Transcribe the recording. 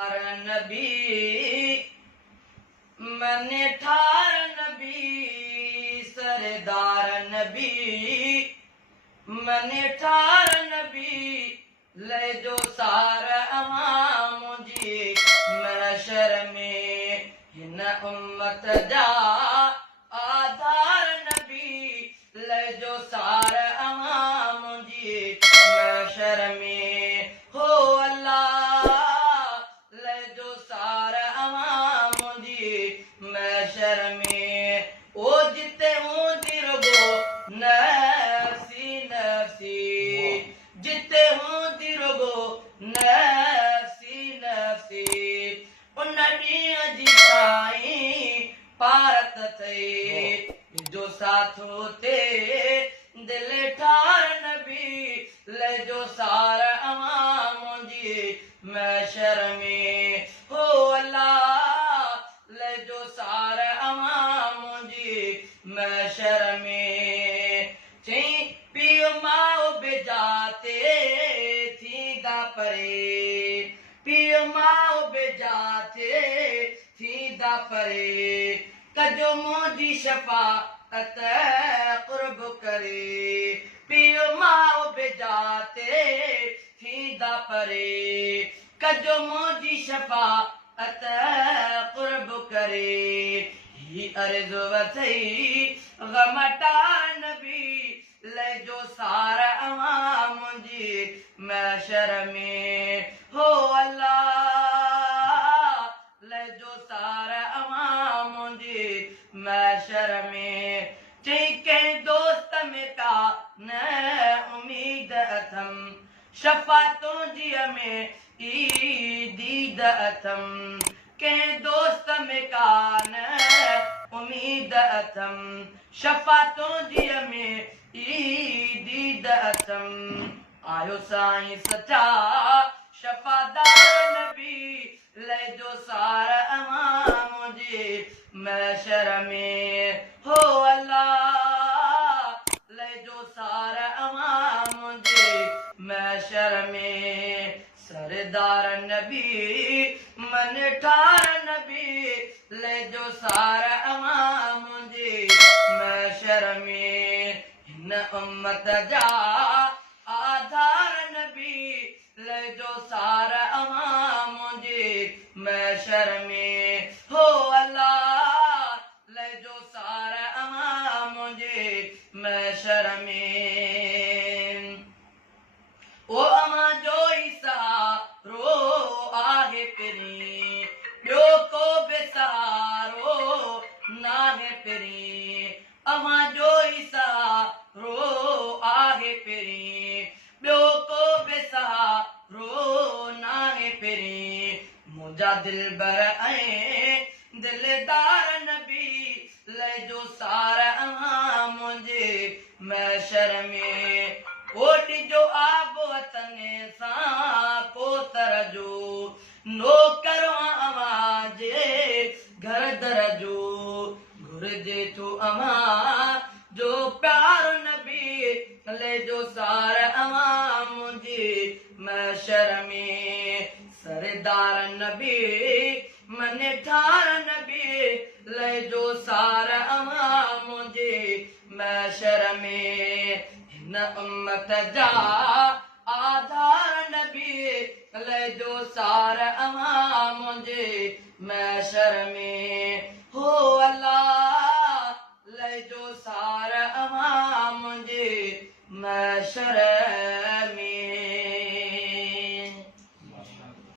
नबी मने ठार नबी सरदार नबी मने ठार नबी ले जो सार अवाम जी महशर में हिन उम्मत जा आधार नबी ले जो सार अवाम जी महशर में हो अल्लाह ले जो सार अवाम जी महशर में ओ जिते हूँ दिरगो नफसी नफसी जिते हूँ दिरगो नफसी नफसी उन ॾींहं जी साईं पारत थे जो साथो थे दिल ठार नबी ले जो सार अवाम जी महशर में हो अल्लाह ले जो सार अवाम जी महशर में चई पियो माओ बेजाते थींदा परे पियो माओ बेजाते थींदा परे कजो मुंहिंजी शफ़ाअत क़ुर्ब करे पियो माओ बेजाते थींदा परे कजो मुंहिंजी शफ़ाअत क़ुर्ब करे ही अर्ज़ु वथई ग़मटार नबी ले जो सार अवाम जी महशर में हो अल्लाह ले जो सार अवाम जी महशर में चई कंहिं दोस्त में का न उम्मीद अथम शफ़ातों जी में ई दीद अथम कंहिं दोस्त में का न उम्मीद अथम शफ़ातों जी में ई दीद अथम आयो साईं सचा शफ़ादार नबी ले जो सार अवाम जी महशर में हो अल्लाह ले जो सार अवाम जी महशर में सरदार नबी मन ठार नबी ले जो सार अवाम जी महशर में हिन उम्मत जा आधार नबी ले जो सार अवाम जी महशर में हो अल्लाह ले जो सार अवाम जी महशर में ओ अवां जो ई सहारो आहे पिरी ॿियो को बि सहारो नाहे पिरी अवां जो ई सहारो आहे पिरी ॿियो को बि सहारो नाहे पिरी मुंहिंजा दिलबर ऐं दिलदार नबी ले जो सार अवाम जे महशर में ओटी जो आब वतन सां कोतर जो नौकर अवां जे घर दर जो घुर्जे थो अवां जो प्यार नबी ले जो सार अवाम जी महशर में सरदार नबी मने ठार नबी ले जो सार अवाम जी महशर में हिन उम्मत जा आधार नबी ले जो सार अवाम जी महशर में हो अल्लाह ले जो सार अवाम जी महशर